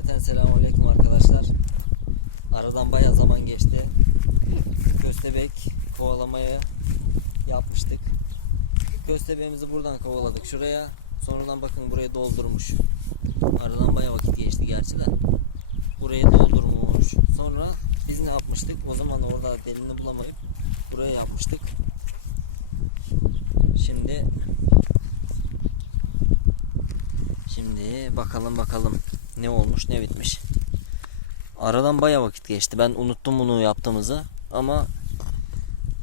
Cümleten selamünaleyküm arkadaşlar. Aradan bayağı zaman geçti. Köstebek kovalamayı yapmıştık. Köstebeğimizi buradan kovaladık şuraya. Sonradan bakın burayı doldurmuş. Aradan bayağı vakit geçti gerçi de. Burayı doldurmuş. Sonra biz ne yapmıştık? O zaman orada delini bulamayıp buraya yapmıştık. Şimdi Şimdi bakalım bakalım ne olmuş ne bitmiş. Aradan baya vakit geçti. Ben unuttum bunu yaptığımızı ama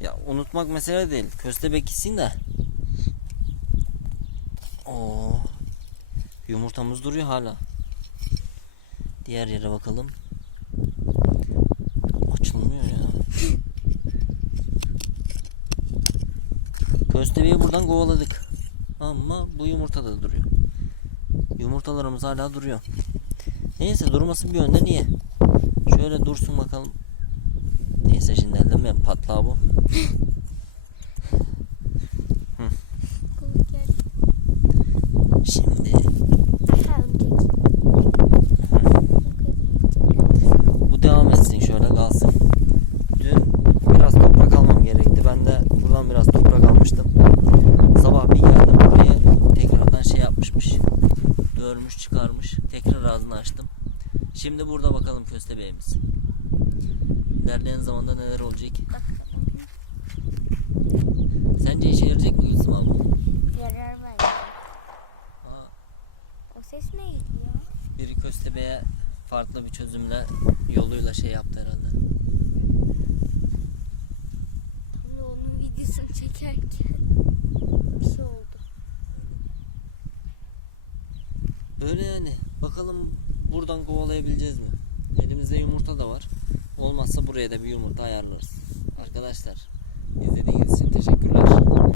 ya unutmak mesele değil. Köstebek gitsin de. Oo. Yumurtamız duruyor hala. Diğer yere bakalım. Açılmıyor ya. Köstebeği buradan kovaladık. Ama bu yumurta da duruyor. Yumurtalarımız hala duruyor. Neyse durması bir yönde niye? Şöyle dursun bakalım. Neyse şimdi elleme patlağı bu. Şimdi bu devam etsin şöyle kalsın. Dün biraz toprak almam gerekti. Ben de buradan biraz toprak almıştım. Sabah bir geldim buraya tekrardan şey yapmışmış. Dörmüş çıkarmış. Tekrar ağzını açtım. Şimdi burada bakalım köstebeğimiz. İlerleyen zamanda neler olacak? Sence işe yarayacak mı Gülsüm abla? Yarar bence. Aa, O ses neydi ya? biri köstebeğe farklı bir çözümle yoluyla şey yaptı herhalde. Böyle yani. Bakalım buradan kovalayabileceğiz mi? Elimizde yumurta da var. Olmazsa buraya da bir yumurta ayarlarız. Arkadaşlar izlediğiniz için teşekkürler.